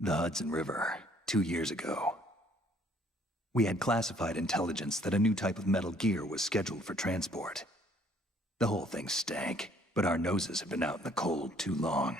The Hudson River, 2 years ago. We had classified intelligence that a new type of metal gear was scheduled for transport. The whole thing stank, but our noses had been out in the cold too long.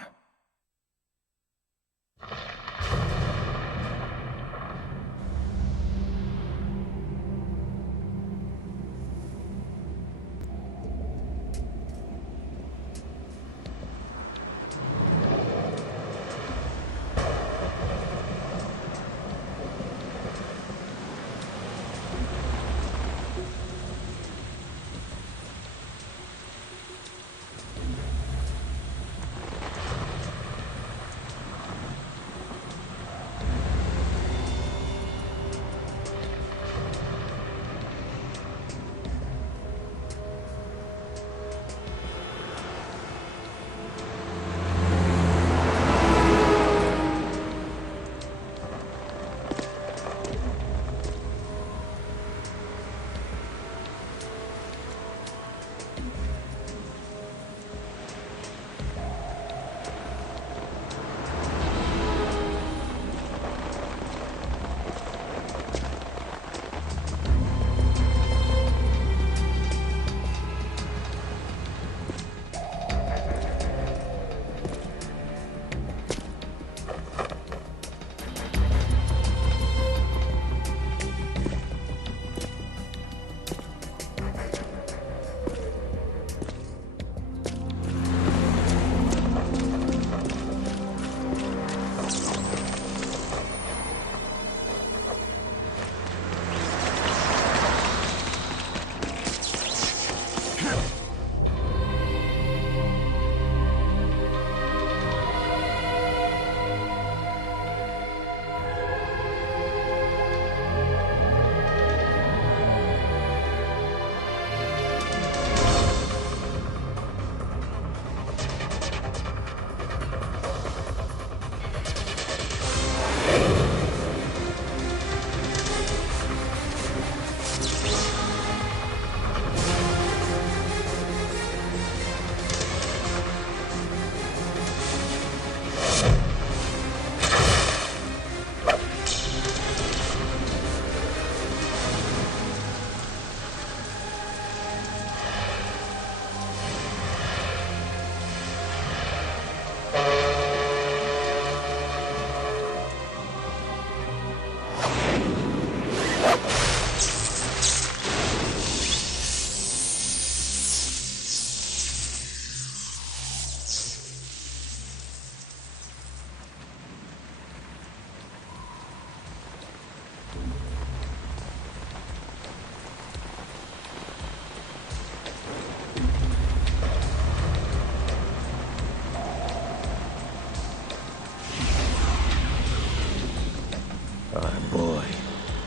Our boy,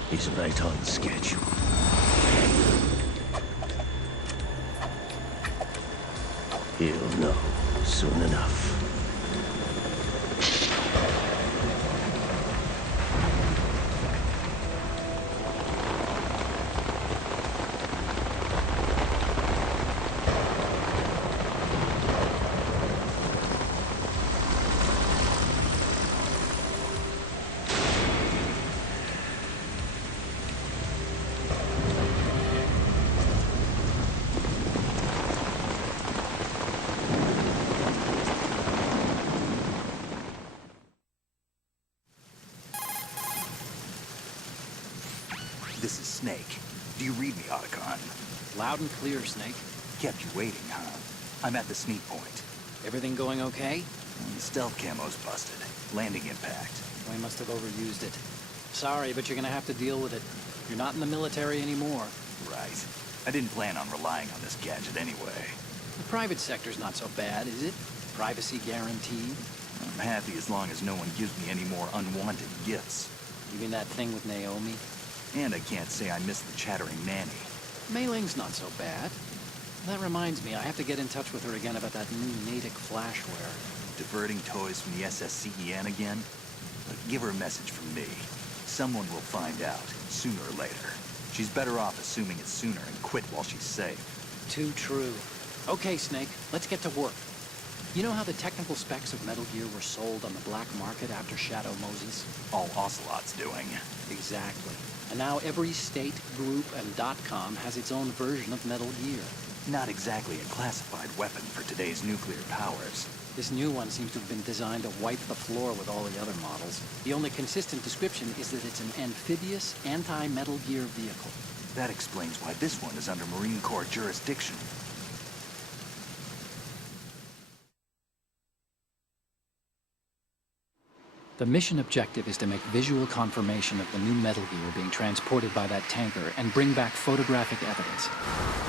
he's right on schedule. He'll know soon enough. This is Snake. Do you read me, Otacon? Loud and clear, Snake. Kept you waiting, huh? I'm at the sneak point. Everything going okay? The stealth camo's busted. Landing impact. I must have overused it. Sorry, but you're gonna have to deal with it. You're not in the military anymore. Right. I didn't plan on relying on this gadget anyway. The private sector's not so bad, is it? Privacy guaranteed. I'm happy as long as no one gives me any more unwanted gifts. You mean that thing with Naomi? And I can't say I miss the chattering nanny. Mei Ling's not so bad. That reminds me, I have to get in touch with her again about that new Natick flashware. Diverting toys from the SSCEN again? Give her a message from me. Someone will find out, sooner or later. She's better off assuming it sooner and quit while she's safe. Too true. Okay, Snake, let's get to work. You know how the technical specs of Metal Gear were sold on the black market after Shadow Moses? All Ocelot's doing. Exactly. And now every state, group, and .com has its own version of Metal Gear. Not exactly a classified weapon for today's nuclear powers. This new one seems to have been designed to wipe the floor with all the other models. The only consistent description is that it's an amphibious, anti-Metal Gear vehicle. That explains why this one is under Marine Corps jurisdiction. The mission objective is to make visual confirmation of the new Metal Gear being transported by that tanker and bring back photographic evidence.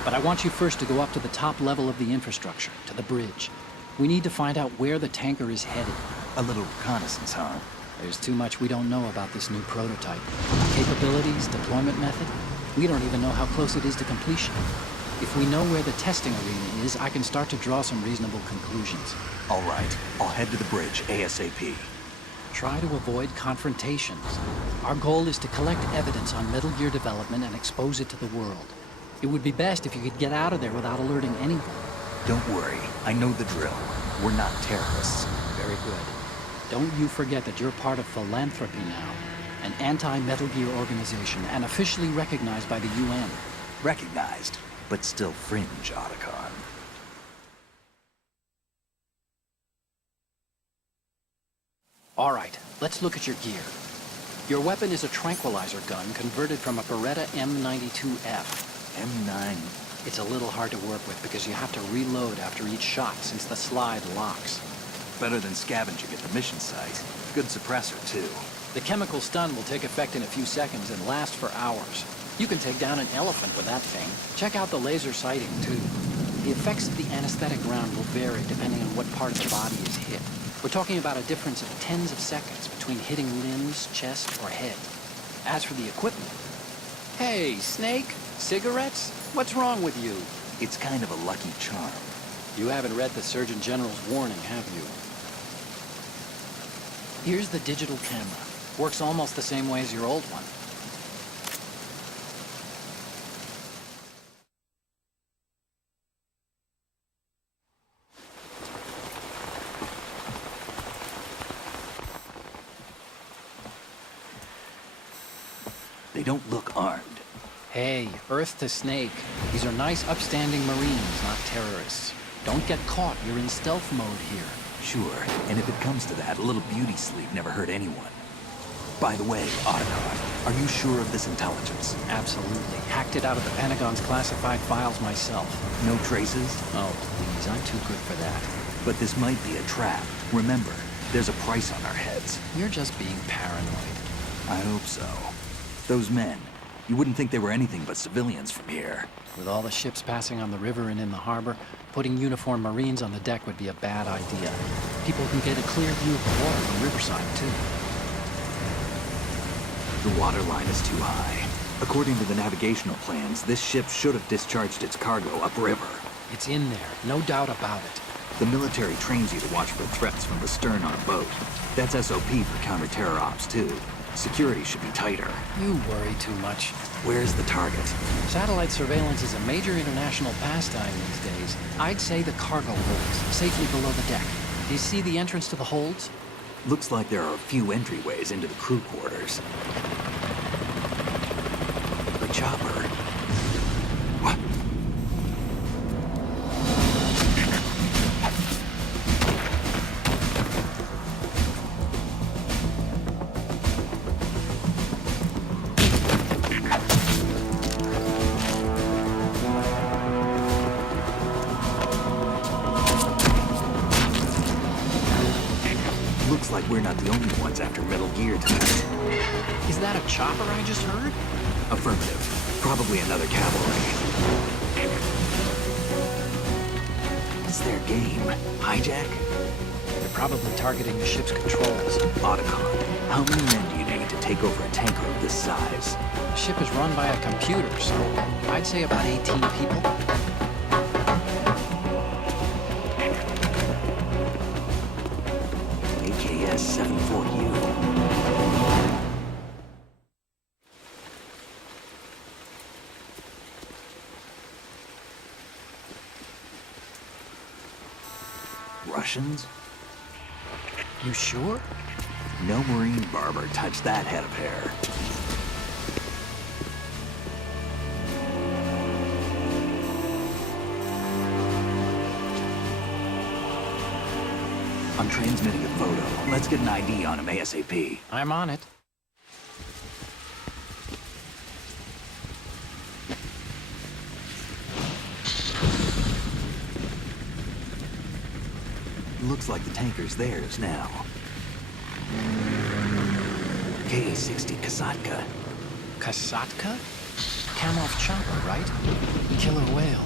But I want you first to go up to the top level of the infrastructure, to the bridge. We need to find out where the tanker is headed. A little reconnaissance, huh? There's too much we don't know about this new prototype. Capabilities, deployment method. We don't even know how close it is to completion. If we know where the testing arena is, I can start to draw some reasonable conclusions. All right, I'll head to the bridge ASAP. Try to avoid confrontations. Our goal is to collect evidence on Metal Gear development and expose it to the world. It would be best if you could get out of there without alerting anyone. Don't worry, I know the drill. We're not terrorists. Very good. Don't you forget that you're part of Philanthropy now, an anti-Metal Gear organization and officially recognized by the UN. Recognized, but still fringe, Otacon. All right, let's look at your gear. Your weapon is a tranquilizer gun converted from a Beretta M92F. M9. It's a little hard to work with because you have to reload after each shot since the slide locks. Better than scavenging at the mission site. Good suppressor, too. The chemical stun will take effect in a few seconds and last for hours. You can take down an elephant with that thing. Check out the laser sighting, too. The effects of the anesthetic round will vary depending on what part of the body is hit. We're talking about a difference of tens of seconds between hitting limbs, chest, or head. As for the equipment... Hey, Snake? Cigarettes? What's wrong with you? It's kind of a lucky charm. You haven't read the Surgeon General's warning, have you? Here's the digital camera. Works almost the same way as your old one. They don't look armed. Hey, Earth to Snake. These are nice, upstanding Marines, not terrorists. Don't get caught. You're in stealth mode here. Sure, and if it comes to that, a little beauty sleep never hurt anyone. By the way, Otacon, are you sure of this intelligence? Absolutely. Hacked it out of the Pentagon's classified files myself. No traces? Oh, please, I'm too good for that. But this might be a trap. Remember, there's a price on our heads. You're just being paranoid. I hope so. Those men, you wouldn't think they were anything but civilians from here. With all the ships passing on the river and in the harbor, putting uniformed Marines on the deck would be a bad idea. People can get a clear view of the water from Riverside, too. The water line is too high. According to the navigational plans, this ship should have discharged its cargo upriver. It's in there, no doubt about it. The military trains you to watch for threats from the stern on a boat. That's SOP for counter-terror ops, too. Security should be tighter. You worry too much. Where's the target? Satellite surveillance is a major international pastime these days. I'd say the cargo holds, safely below the deck. Do you see the entrance to the holds? Looks like there are a few entryways into the crew quarters. The chopper. What? Looks like we're not the only ones after Metal Gear tonight. Is that a chopper I just heard? Affirmative. Probably another cavalry. What's their game? Hijack? They're probably targeting the ship's controls. Otacon, how many men do you need to take over a tanker of this size? The ship is run by a computer, so I'd say about 18 people. AKS 74U. Russians? You sure? No Marine barber touched that head of hair. I'm transmitting a photo. Let's get an ID on him ASAP. I'm on it. Looks like the tanker's theirs now. Ka-60 Kasatka. Kasatka? Kamov chopper, right? Killer whale.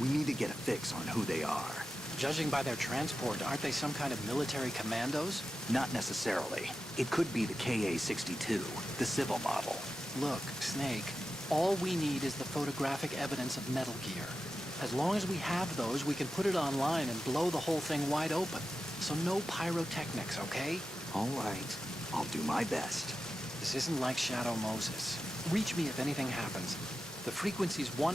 We need to get a fix on who they are. Judging by their transport, aren't they some kind of military commandos? Not necessarily. It could be the Ka-62, the civil model. Look, Snake, all we need is the photographic evidence of Metal Gear. As long as we have those, we can put it online and blow the whole thing wide open. So no pyrotechnics, okay? All right. I'll do my best. This isn't like Shadow Moses. Reach me if anything happens. The frequency's 1-4.